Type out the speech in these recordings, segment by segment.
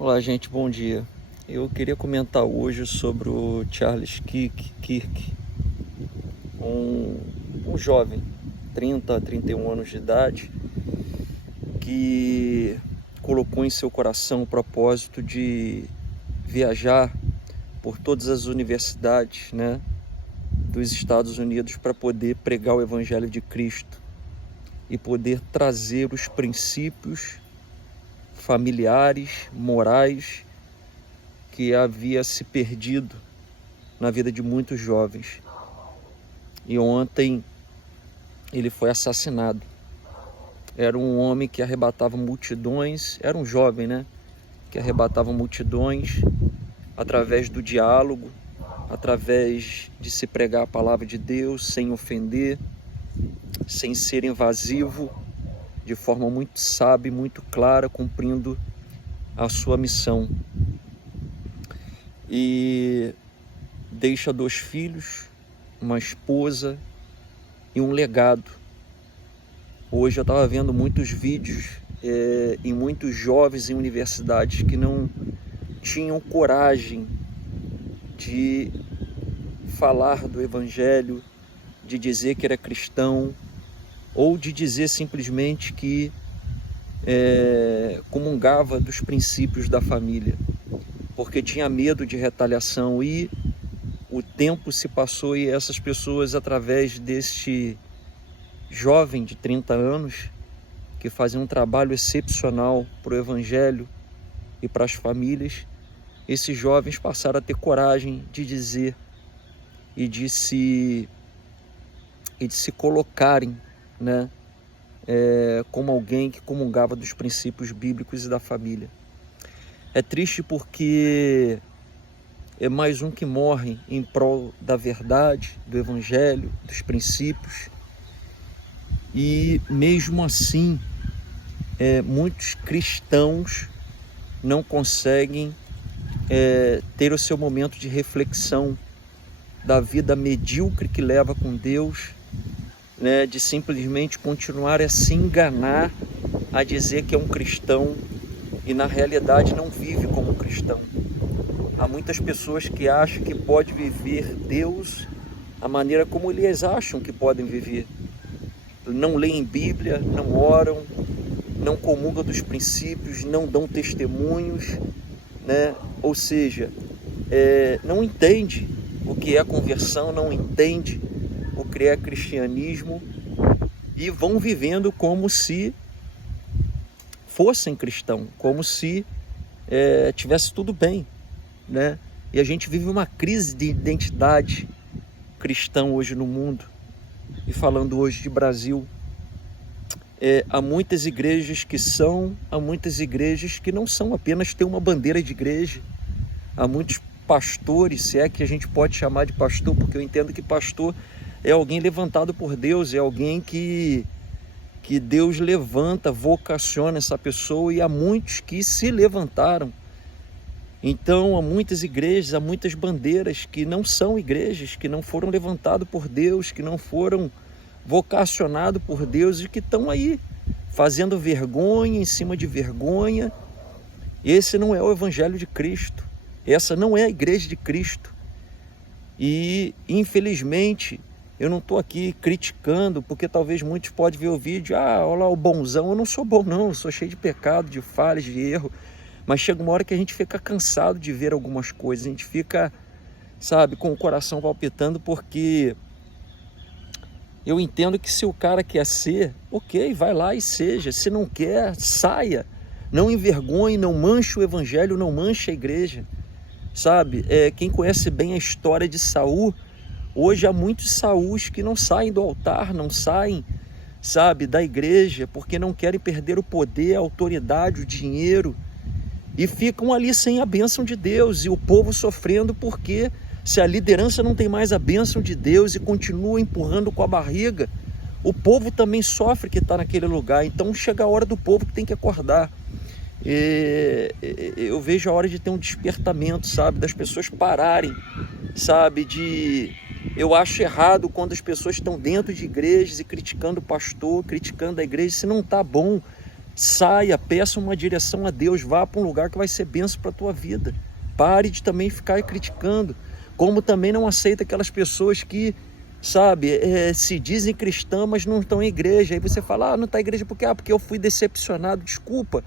Olá, gente, bom dia. Eu queria comentar hoje sobre o Charles Kirk, um jovem, 30 a 31 anos de idade, que colocou em seu coração o propósito de viajar por todas as universidades, dos Estados Unidos para poder pregar o Evangelho de Cristo e poder trazer os princípios familiares, morais, que havia se perdido na vida de muitos jovens. E ontem ele foi assassinado. Era um homem que arrebatava multidões, era um jovem, que arrebatava multidões através do diálogo, através de se pregar a palavra de Deus, sem ofender, sem ser invasivo, de forma muito sábia e muito clara, cumprindo a sua missão. E deixa 2 filhos, uma esposa e um legado. Hoje eu estava vendo muitos vídeos em muitos jovens em universidades que não tinham coragem de falar do Evangelho, de dizer que era cristão, ou de dizer simplesmente que comungava dos princípios da família, porque tinha medo de retaliação. E o tempo se passou e essas pessoas, através deste jovem de 30 anos, que fazia um trabalho excepcional para o Evangelho e para as famílias, esses jovens passaram a ter coragem de dizer e de se colocarem, como alguém que comungava dos princípios bíblicos e da família. É triste porque é mais um que morre em prol da verdade, do Evangelho, dos princípios. E mesmo assim, muitos cristãos não conseguem ter o seu momento de reflexão da vida medíocre que leva com Deus, de simplesmente continuar a se enganar, a dizer que é um cristão e na realidade não vive como um cristão. Há muitas pessoas que acham que pode viver Deus a maneira como eles acham que podem viver. Não leem Bíblia, não oram, não comungam dos princípios, não dão testemunhos, Ou seja, não entende o que é conversão, não entende o que é cristianismo e vão vivendo como se fossem cristãos, como se tivesse tudo bem, E a gente vive uma crise de identidade cristã hoje no mundo. E falando hoje de Brasil, há muitas igrejas que são, há muitas igrejas que não são, apenas ter uma bandeira de igreja. Há muitos pastores, se é que a gente pode chamar de pastor, porque eu entendo que pastor é alguém levantado por Deus, é alguém que Deus levanta, vocaciona essa pessoa, e há muitos que se levantaram. Então há muitas igrejas, há muitas bandeiras que não são igrejas, que não foram levantadas por Deus, que não foram vocacionados por Deus e que estão aí fazendo vergonha em cima de vergonha. Esse não é o Evangelho de Cristo, essa não é a igreja de Cristo. E infelizmente eu não estou aqui criticando, porque talvez muitos podem ver o vídeo, olha lá o bonzão. Eu não sou bom não, eu sou cheio de pecado, de falhas, de erro. Mas chega uma hora que a gente fica cansado de ver algumas coisas, a gente fica, com o coração palpitando, porque eu entendo que se o cara quer ser, ok, vai lá e seja. Se não quer, saia. Não envergonhe, não manche o Evangelho, não manche a igreja. Quem conhece bem a história de Saul, hoje há muitos Saús que não saem do altar, não saem, da igreja, porque não querem perder o poder, a autoridade, o dinheiro, e ficam ali sem a bênção de Deus, e o povo sofrendo, porque se a liderança não tem mais a bênção de Deus e continua empurrando com a barriga, o povo também sofre que está naquele lugar. Então chega a hora do povo que tem que acordar. Eu vejo a hora de ter um despertamento, das pessoas pararem, eu acho errado quando as pessoas estão dentro de igrejas e criticando o pastor, criticando a igreja. Se não está bom, Saia, peça uma direção a Deus, vá para um lugar que vai ser bênção para a tua vida. Pare de também ficar criticando, como também não aceita aquelas pessoas que, sabe, se dizem cristãs, mas não estão em igreja. Aí você fala, não está em igreja por quê? Porque eu fui decepcionado. Desculpa,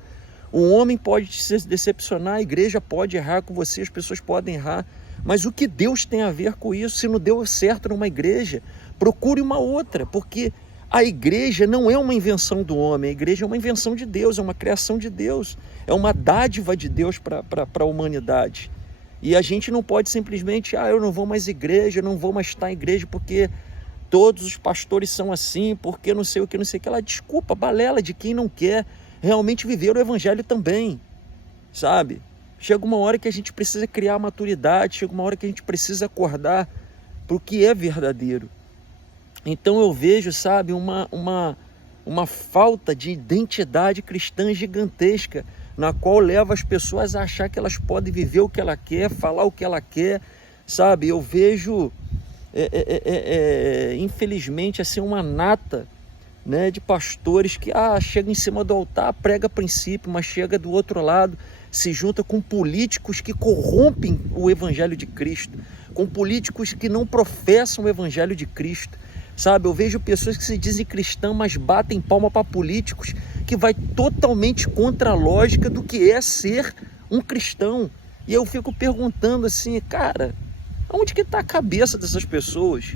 um homem pode se decepcionar, a igreja pode errar com você, as pessoas podem errar, mas o que Deus tem a ver com isso? Se não deu certo numa igreja, procure uma outra, porque a igreja não é uma invenção do homem, a igreja é uma invenção de Deus, é uma criação de Deus, é uma dádiva de Deus para a humanidade. E a gente não pode simplesmente, eu não vou mais à igreja, eu não vou mais estar em igreja porque todos os pastores são assim, porque não sei o que, não sei o que. Ela desculpa, balela de quem não quer realmente viver o evangelho também, sabe? Chega uma hora que a gente precisa criar maturidade, chega uma hora que a gente precisa acordar para o que é verdadeiro. Então eu vejo, sabe, uma falta de identidade cristã gigantesca, na qual leva as pessoas a achar que elas podem viver o que ela quer, falar o que ela quer, sabe? Eu vejo, infelizmente, assim, uma nata, né, de pastores que chega em cima do altar, prega princípio, mas chega do outro lado, se junta com políticos que corrompem o evangelho de Cristo, com políticos que não professam o evangelho de Cristo. Sabe, eu vejo pessoas que se dizem cristãs, mas batem palma para políticos, que vai totalmente contra a lógica do que é ser um cristão. E eu fico perguntando assim, cara, onde que está a cabeça dessas pessoas?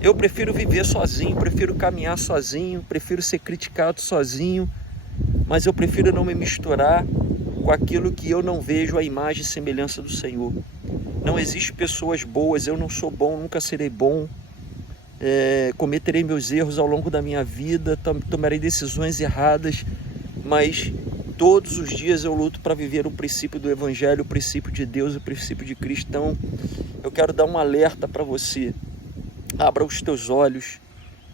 Eu prefiro viver sozinho, prefiro caminhar sozinho, prefiro ser criticado sozinho, mas eu prefiro não me misturar com aquilo que eu não vejo a imagem e semelhança do Senhor. Não existe pessoas boas, eu não sou bom, nunca serei bom. Cometerei meus erros ao longo da minha vida, tomarei decisões erradas, mas todos os dias eu luto para viver o princípio do Evangelho, o princípio de Deus, o princípio de Cristo. Então, eu quero dar um alerta para você. Abra os teus olhos,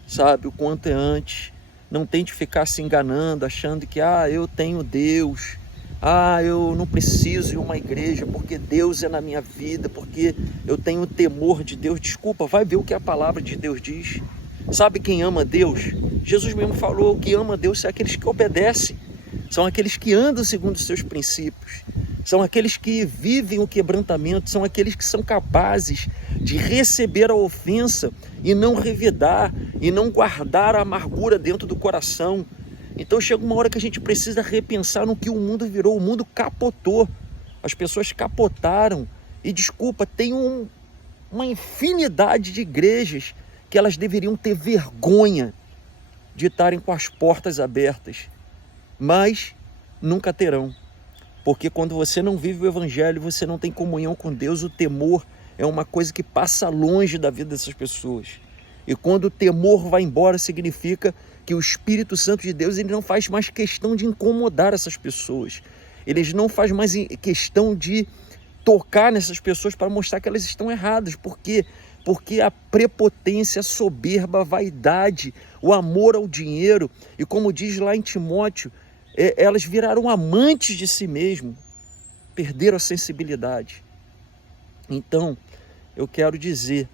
sabe, o quanto é antes. Não tente ficar se enganando, achando que eu tenho Deus, eu não preciso ir a uma igreja porque Deus é na minha vida, porque eu tenho o temor de Deus. Desculpa, vai ver o que a palavra de Deus diz. Sabe quem ama Deus? Jesus mesmo falou que ama Deus são aqueles que obedecem, são aqueles que andam segundo os seus princípios, são aqueles que vivem o quebrantamento, são aqueles que são capazes de receber a ofensa e não revidar, e não guardar a amargura dentro do coração. Então chega uma hora que a gente precisa repensar no que o mundo virou. O mundo capotou, as pessoas capotaram, e desculpa, tem uma infinidade de igrejas que elas deveriam ter vergonha de estarem com as portas abertas, mas nunca terão, porque quando você não vive o evangelho, você não tem comunhão com Deus. O temor é uma coisa que passa longe da vida dessas pessoas, e quando o temor vai embora, significa que o Espírito Santo de Deus, ele não faz mais questão de incomodar essas pessoas, ele não faz mais questão de tocar nessas pessoas para mostrar que elas estão erradas. Por quê? Porque a prepotência, a soberba, a vaidade, o amor ao dinheiro, e como diz lá em Timóteo, elas viraram amantes de si mesmo, perderam a sensibilidade. Então, eu quero dizer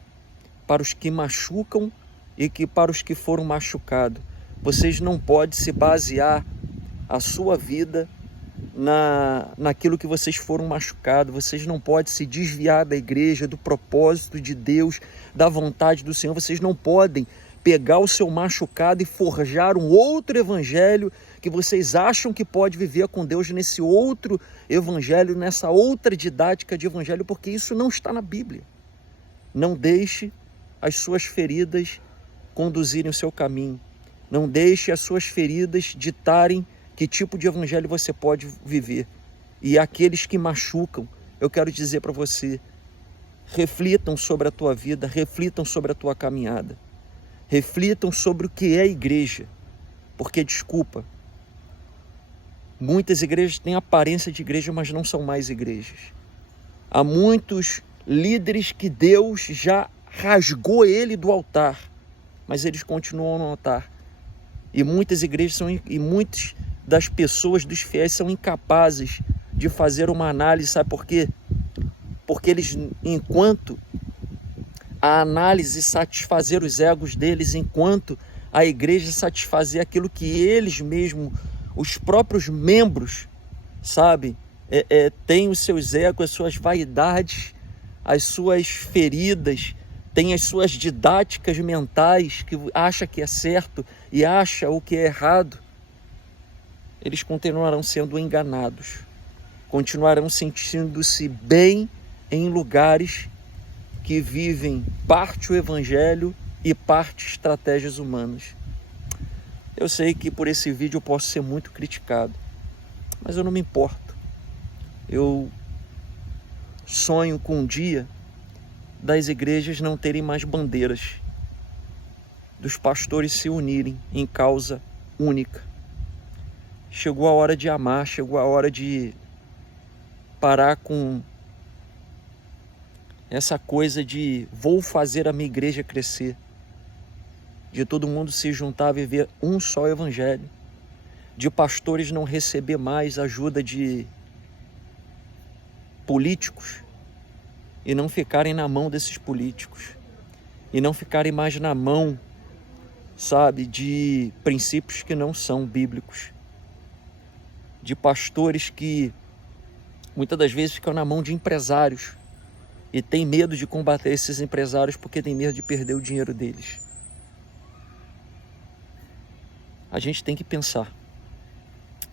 para os que machucam e que para os que foram machucados, vocês não podem se basear a sua vida naquilo que vocês foram machucados. Vocês não podem se desviar da igreja, do propósito de Deus, da vontade do Senhor. Vocês não podem pegar o seu machucado e forjar um outro evangelho que vocês acham que pode viver com Deus nesse outro evangelho, nessa outra didática de evangelho, porque isso não está na Bíblia. Não deixe as suas feridas conduzirem o seu caminho. Não deixe as suas feridas ditarem que tipo de evangelho você pode viver. E aqueles que machucam, eu quero dizer para você, reflitam sobre a tua vida, reflitam sobre a tua caminhada, reflitam sobre o que é a igreja, porque, desculpa, muitas igrejas têm aparência de igreja, mas não são mais igrejas. Há muitos líderes que Deus já rasgou ele do altar, mas eles continuam no altar. E muitas igrejas e muitas das pessoas, dos fiéis, são incapazes de fazer uma análise. Sabe por quê? Porque eles, enquanto a análise satisfazer os egos deles, enquanto a igreja satisfazer aquilo que eles mesmos Os próprios membros, sabe, têm os seus egos, as suas vaidades, as suas feridas, têm as suas didáticas mentais, que acha que é certo e acha o que é errado. Eles continuarão sendo enganados, continuarão sentindo-se bem em lugares que vivem parte o evangelho e parte estratégias humanas. Eu sei que por esse vídeo eu posso ser muito criticado, mas eu não me importo. Eu sonho com um dia das igrejas não terem mais bandeiras, dos pastores se unirem em causa única. Chegou a hora de amar, chegou a hora de parar com essa coisa de vou fazer a minha igreja crescer, de todo mundo se juntar a viver um só evangelho, de pastores não receber mais ajuda de políticos e não ficarem na mão desses políticos, e não ficarem mais na mão, sabe, de princípios que não são bíblicos, de pastores que muitas das vezes ficam na mão de empresários e tem medo de combater esses empresários porque tem medo de perder o dinheiro deles. A gente tem que pensar.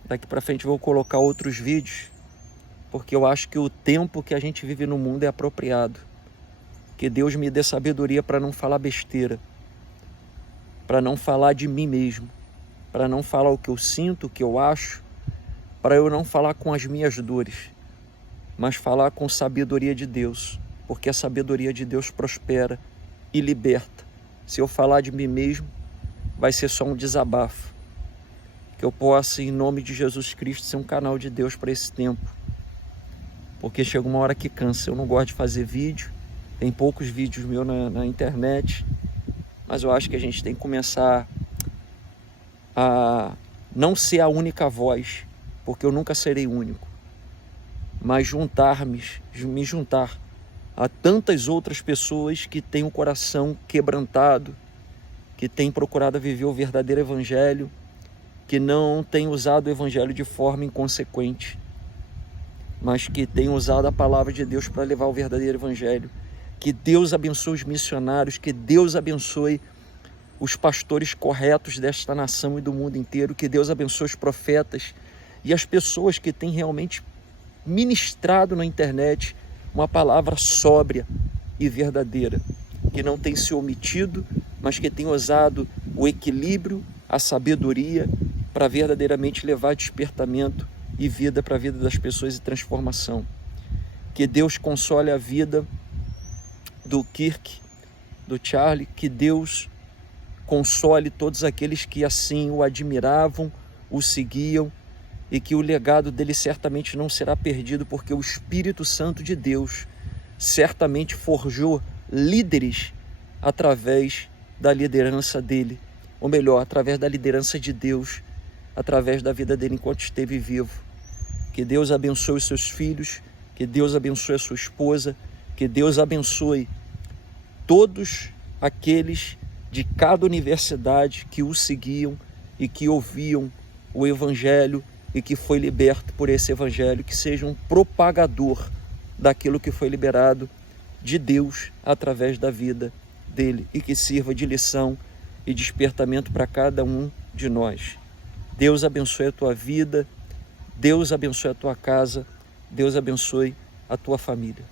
Daqui para frente eu vou colocar outros vídeos, porque eu acho que o tempo que a gente vive no mundo é apropriado. Que Deus me dê sabedoria para não falar besteira, para não falar de mim mesmo, para não falar o que eu sinto, o que eu acho, para eu não falar com as minhas dores, mas falar com sabedoria de Deus, porque a sabedoria de Deus prospera e liberta. Se eu falar de mim mesmo, vai ser só um desabafo. Que eu possa, em nome de Jesus Cristo, ser um canal de Deus para esse tempo. Porque chega uma hora que cansa. Eu não gosto de fazer vídeo, tem poucos vídeos meus na internet, mas eu acho que a gente tem que começar a não ser a única voz, porque eu nunca serei único, mas me juntar a tantas outras pessoas que têm o coração quebrantado, que têm procurado viver o verdadeiro evangelho, que não têm usado o evangelho de forma inconsequente, mas que têm usado a palavra de Deus para levar o verdadeiro evangelho. Que Deus abençoe os missionários, que Deus abençoe os pastores corretos desta nação e do mundo inteiro, que Deus abençoe os profetas e as pessoas que têm realmente ministrado na internet uma palavra sóbria e verdadeira, que não tem se omitido, mas que tem usado o equilíbrio, a sabedoria para verdadeiramente levar despertamento e vida para a vida das pessoas e transformação. Que Deus console a vida do Kirk, do Charlie, que Deus console todos aqueles que assim o admiravam, o seguiam, e que o legado dele certamente não será perdido, porque o Espírito Santo de Deus certamente forjou líderes através da liderança dele, ou melhor, através da liderança de Deus, através da vida dele enquanto esteve vivo. Que Deus abençoe os seus filhos, que Deus abençoe a sua esposa, que Deus abençoe todos aqueles de cada universidade que o seguiam e que ouviam o evangelho e que foi liberto por esse evangelho, que seja um propagador daquilo que foi liberado de Deus através da vida dele e que sirva de lição e despertamento para cada um de nós. Deus abençoe a tua vida, Deus abençoe a tua casa, Deus abençoe a tua família.